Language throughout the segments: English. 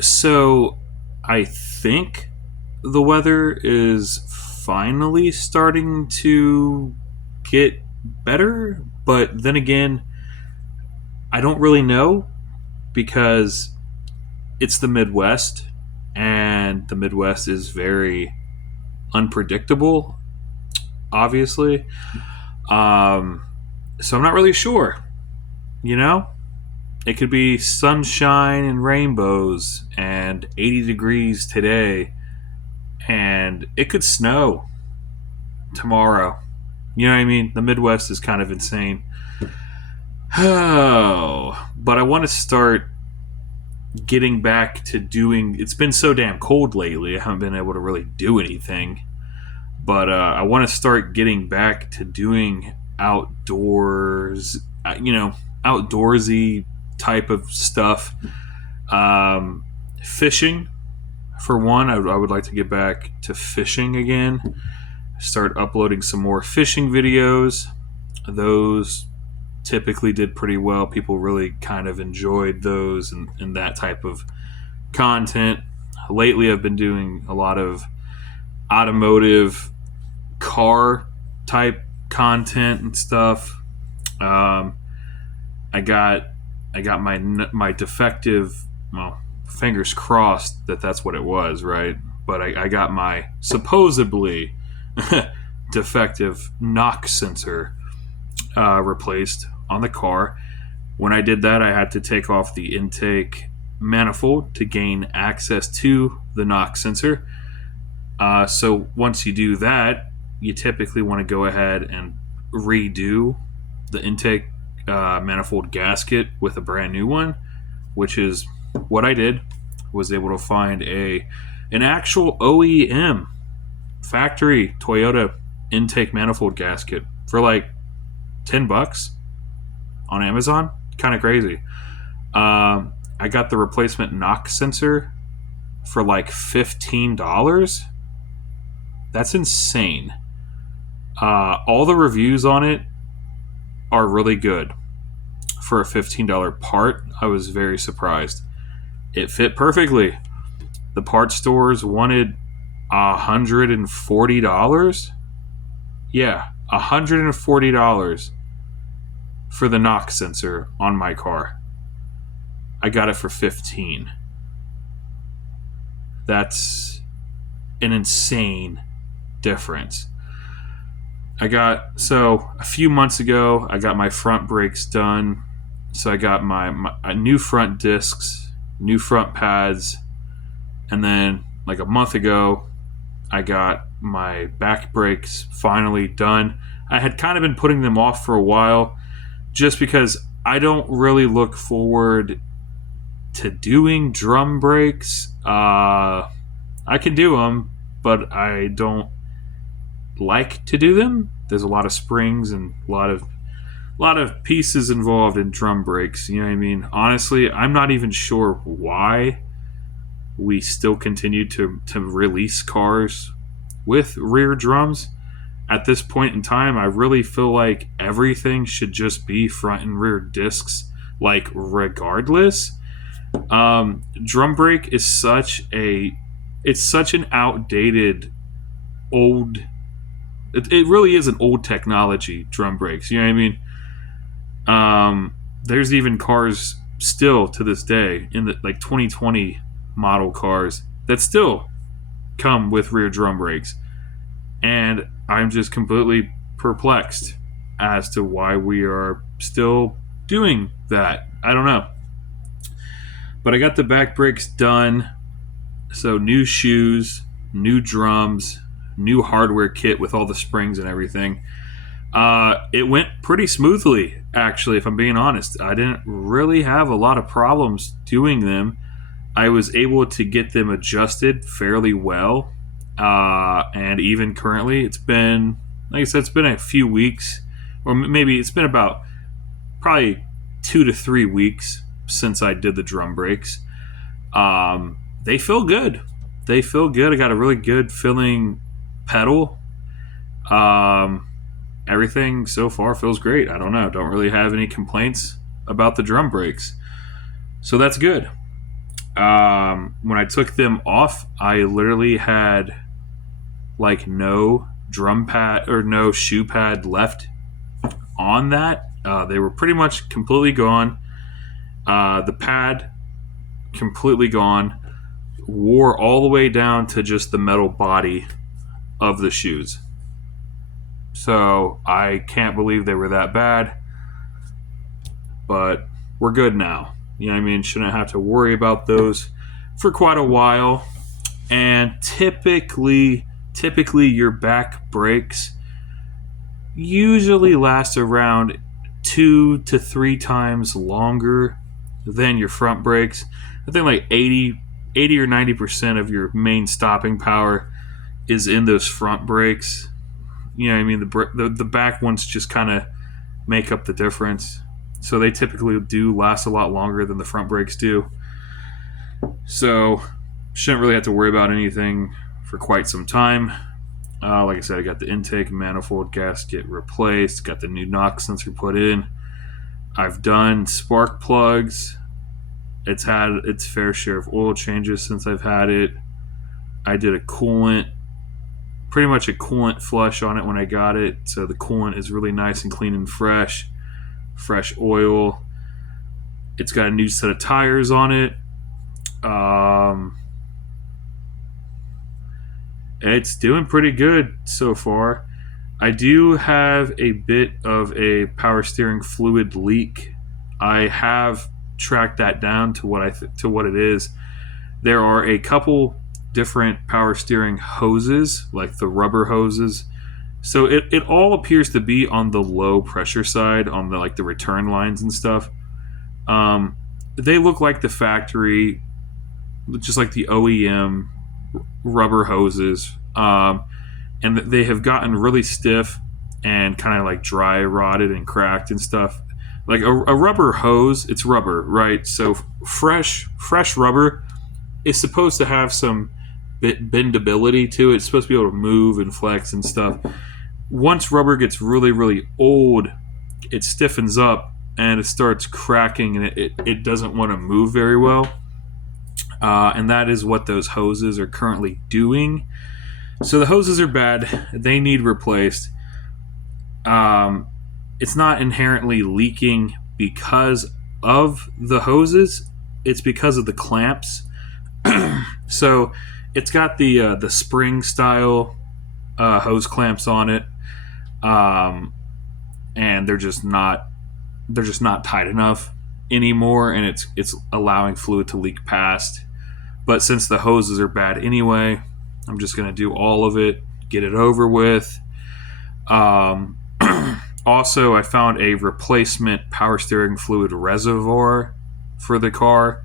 So I think the weather is finally starting to get better, but then again, I don't really know because it's the Midwest and the Midwest is very unpredictable, obviously. Um, so I'm not really sure, you know? It could be sunshine and rainbows and 80 degrees today, and it could snow tomorrow. You know what I mean? The Midwest is kind of insane. Oh, but I want to start getting back to doing. It's been so damn cold lately. I haven't been able to really do anything. But I want to start getting back to doing outdoors, outdoorsy type of stuff. Fishing, for one, I would like to get back to fishing again. Start uploading some more fishing videos. Those typically did pretty well. People really kind of enjoyed those and that type of content. Lately, I've been doing a lot of automotive car type content and stuff. Um, I got my defective. Well, fingers crossed that that's what it was, right? But I got my supposedly defective knock sensor replaced on the car. When I did that, I had to take off the intake manifold to gain access to the knock sensor. So once you do that, you typically want to go ahead and redo the intake manifold gasket with a brand new one, which is what I did. Was able to find an actual OEM factory Toyota intake manifold gasket for like $10 on Amazon. Kind of crazy. I got the replacement knock sensor for like $15. That's insane. All the reviews on it are really good for a $15 part. I was very surprised. It fit perfectly. The part stores wanted $140. Yeah, $140 for the knock sensor on my car. I got it for 15. That's an insane difference. A few months ago, I got my front brakes done. So I got my new front discs, new front pads, and then like a month ago, I got my back brakes finally done. I had kind of been putting them off for a while just because I don't really look forward to doing drum brakes. I can do them, but I don't like to do them. There's a lot of springs and a lot of pieces involved in drum brakes. You know what I mean? Honestly, I'm not even sure why we still continue to release cars with rear drums. At this point in time, I really feel like everything should just be front and rear discs, like regardless. Drum brake is such an outdated old. It really is an old technology. Drum brakes, you know what I mean? There's even cars still to this day in the like 2020 model cars that still come with rear drum brakes, and I'm just completely perplexed as to why we are still doing that. I don't know. But I got the back brakes done. So new shoes, new drums, new hardware kit with all the springs and everything. It went pretty smoothly, actually, if I'm being honest. I didn't really have a lot of problems doing them. I was able to get them adjusted fairly well. And even currently, it's been, like I said, it's been a few weeks, or maybe it's been about probably 2 to 3 weeks since I did the drum brakes. They feel good. They feel good. I got a really good feeling pedal. Everything so far feels great. I don't know. Don't really have any complaints about the drum brakes. So that's good. When I took them off, I literally had like no drum pad or no shoe pad left on that. They were pretty much completely gone. The pad completely gone. Wore all the way down to just the metal body of the shoes. So I can't believe they were that bad. But we're good now. You know what I mean? Shouldn't have to worry about those for quite a while. And typically your back brakes usually last around 2 to 3 times longer than your front brakes. I think like 80 or 90% of your main stopping power is in those front brakes. You know what I mean? The back ones just kind of make up the difference. So they typically do last a lot longer than the front brakes do. So shouldn't really have to worry about anything for quite some time. Like I said, I got the intake manifold gasket replaced, got the new knock sensor put in. I've done spark plugs. It's had its fair share of oil changes since I've had it. I did pretty much a coolant flush on it when I got it. So the coolant is really nice and clean and fresh oil. It's got a new set of tires on it. It's doing pretty good so far. I do have a bit of a power steering fluid leak. I have tracked that down to what it is. There are a couple different power steering hoses, like the rubber hoses. So it all appears to be on the low pressure side, on the like the return lines and stuff. They look like the factory, just like the OEM rubber hoses, and they have gotten really stiff and kind of like dry rotted and cracked and stuff. Like a rubber hose, it's rubber, right? So fresh rubber is supposed to have some bendability to it. It's supposed to be able to move and flex and stuff. Once rubber gets really, really old, it stiffens up and it starts cracking, and it doesn't want to move very well. And that is what those hoses are currently doing. So the hoses are bad. They need replaced. It's not inherently leaking because of the hoses. It's because of the clamps. So it's got the spring style hose clamps on it, and they're just not tight enough anymore, and it's allowing fluid to leak past. But since the hoses are bad anyway, I'm just going to do all of it, get it over with. Also, I found a replacement power steering fluid reservoir for the car.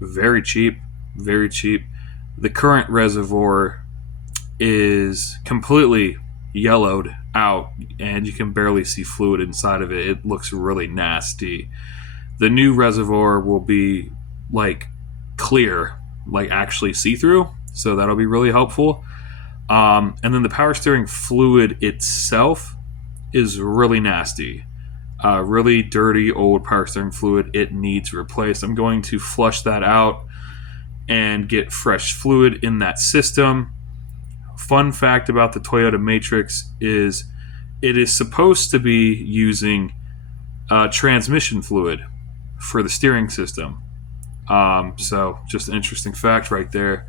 Very cheap. The current reservoir is completely yellowed out, and you can barely see fluid inside of it. It looks really nasty. The new reservoir will be like clear, like actually see-through, so that'll be really helpful. And then the power steering fluid itself is really nasty. Really dirty old power steering fluid. It needs replaced. I'm going to flush that out and get fresh fluid in that system. Fun fact about the Toyota Matrix is it is supposed to be using transmission fluid for the steering system. So just an interesting fact right there.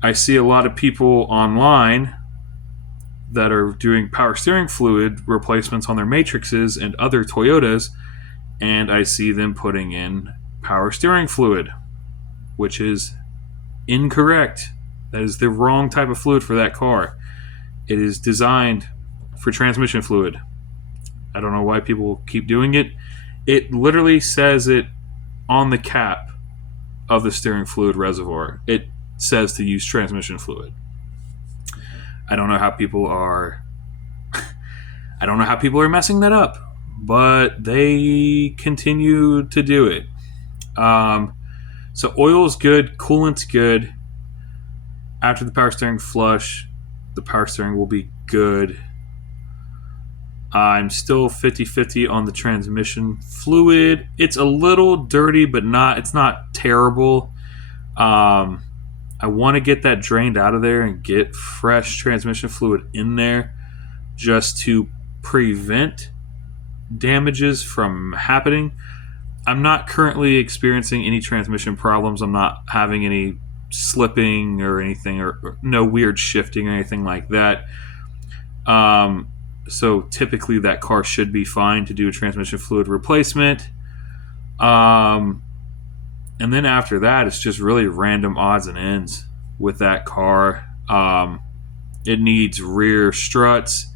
I see a lot of people online that are doing power steering fluid replacements on their Matrixes and other Toyotas, and I see them putting in power steering fluid, which is incorrect. That is the wrong type of fluid for that car. It is designed for transmission fluid. I don't know why people keep doing it. It literally says it on the cap of the steering fluid reservoir. It says to use transmission fluid. I don't know how people are messing that up, but they continue to do it. So oil's good, coolant's good. After the power steering flush, the power steering will be good. I'm still 50-50 on the transmission fluid. It's a little dirty, but it's not terrible. I want to get that drained out of there and get fresh transmission fluid in there just to prevent damages from happening. I'm not currently experiencing any transmission problems. I'm not having any slipping or anything, or no weird shifting or anything like that. So typically that car should be fine to do a transmission fluid replacement. And then after that, it's just really random odds and ends with that car. It needs rear struts.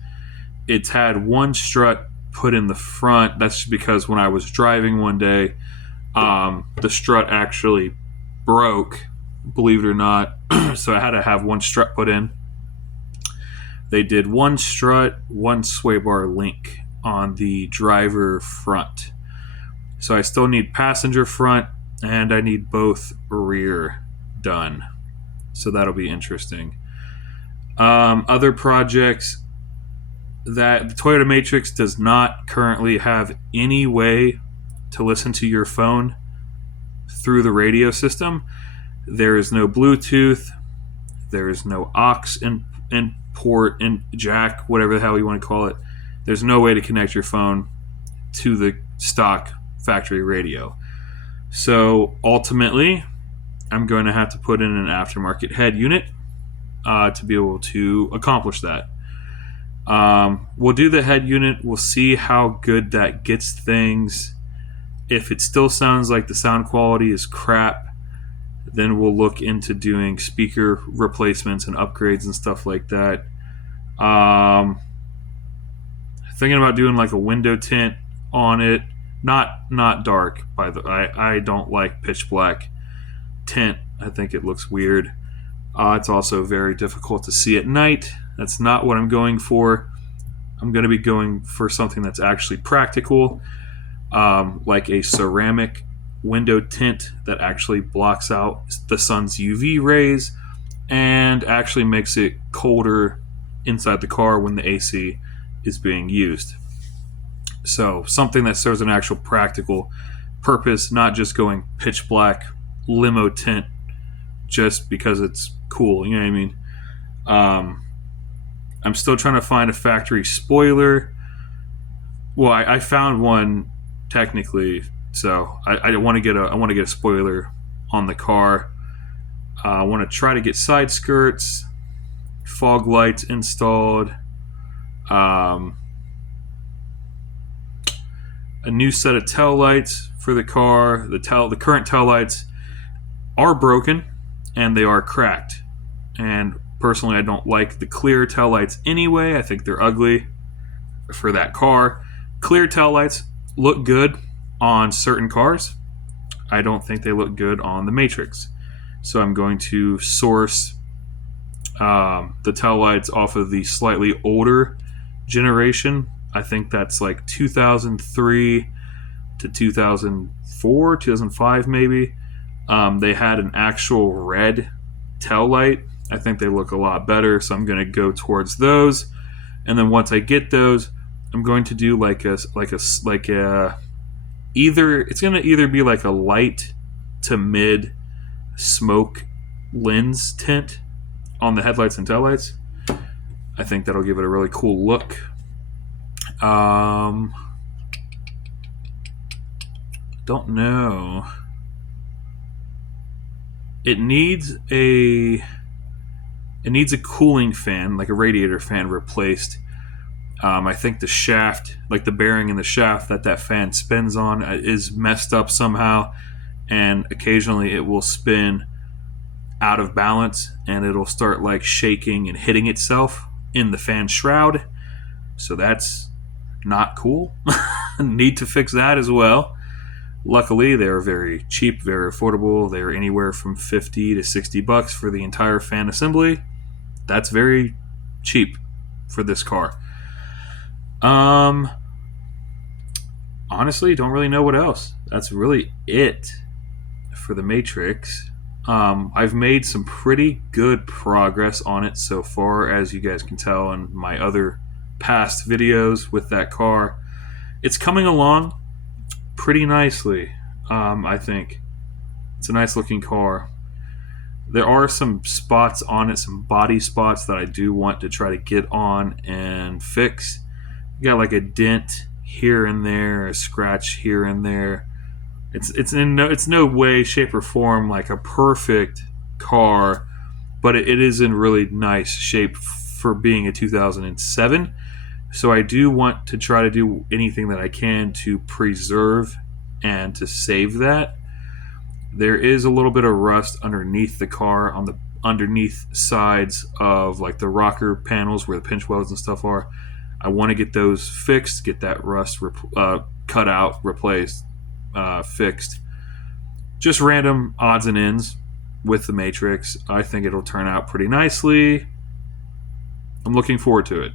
It's had one strut put in the front. That's because when I was driving one day, the strut actually broke, believe it or not. So I had to have one strut put in. They did one strut, one sway bar link on the driver front. So I still need passenger front, and I need both rear done. So that'll be interesting. Other projects, that the Toyota Matrix does not currently have any way to listen to your phone through the radio system. There is no Bluetooth. There is no aux in port and jack, whatever the hell you want to call it. There's no way to connect your phone to the stock factory radio. So ultimately, I'm going to have to put in an aftermarket head unit to be able to accomplish that. We'll do the head unit. We'll see how good that gets things. If it still sounds like the sound quality is crap, then we'll look into doing speaker replacements and upgrades and stuff like that. Thinking about doing like a window tint on it. Not dark, by the way. I don't like pitch black tint. I think it looks weird. It's also very difficult to see at night. That's not what I'm going for. I'm going to be going for something that's actually practical, like a ceramic window tint that actually blocks out the sun's UV rays and actually makes it colder inside the car when the AC is being used. So something that serves an actual practical purpose, not just going pitch black limo tint just because it's cool, you know what I mean? I'm still trying to find a factory spoiler. Well, I found one technically, so I want to get a spoiler on the car. I want to try to get side skirts, fog lights installed, a new set of tail lights for the car. The current tail lights are broken and they are cracked. And personally, I don't like the clear tail lights anyway. I think they're ugly for that car. Clear tail lights look good on certain cars. I don't think they look good on the Matrix. So I'm going to source the tail lights off of the slightly older generation. I think that's like 2003 to 2004, 2005 maybe. They had an actual red tail light. I think they look a lot better, so I'm going to go towards those. And then once I get those, I'm going to do it's going to either be like a light to mid smoke lens tint on the headlights and taillights. I think that'll give it a really cool look. Don't know. It needs a cooling fan, like a radiator fan, replaced. I think the shaft, like the bearing in the shaft that fan spins on, is messed up somehow, and occasionally it will spin out of balance and it'll start like shaking and hitting itself in the fan shroud. So that's not cool. Need to fix that as well. Luckily, they are very cheap, very affordable. They are anywhere from $50 to $60 for the entire fan assembly. That's very cheap for this car. Honestly, don't really know what else. That's really it for the Matrix. I've made some pretty good progress on it so far, as you guys can tell in my other past videos with that car. It's coming along pretty nicely. I think it's a nice looking car. There are some spots on it, some body spots that I do want to try to get on and fix. You got like a dent here and there, a scratch here and there. It's no way, shape, or form like a perfect car, but it is in really nice shape for being a 2007. So I do want to try to do anything that I can to preserve and to save that. There is a little bit of rust underneath the car on the underneath sides of like the rocker panels where the pinch welds and stuff are. I want to get those fixed, get that rust cut out, replaced, fixed. Just random odds and ends with the Matrix. I think it'll turn out pretty nicely. I'm looking forward to it.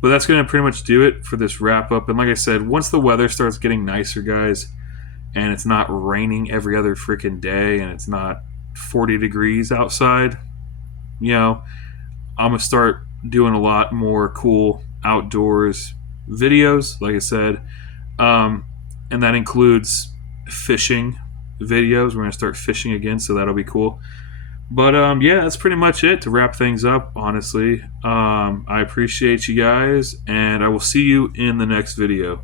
But that's going to pretty much do it for this wrap up. And like I said, once the weather starts getting nicer, guys, and it's not raining every other freaking day and it's not 40 degrees outside, I'm going to start doing a lot more cool outdoors videos, like I said. And that includes fishing videos. We're going to start fishing again, so that'll be cool. But yeah, that's pretty much it to wrap things up, honestly. I appreciate you guys, and I will see you in the next video.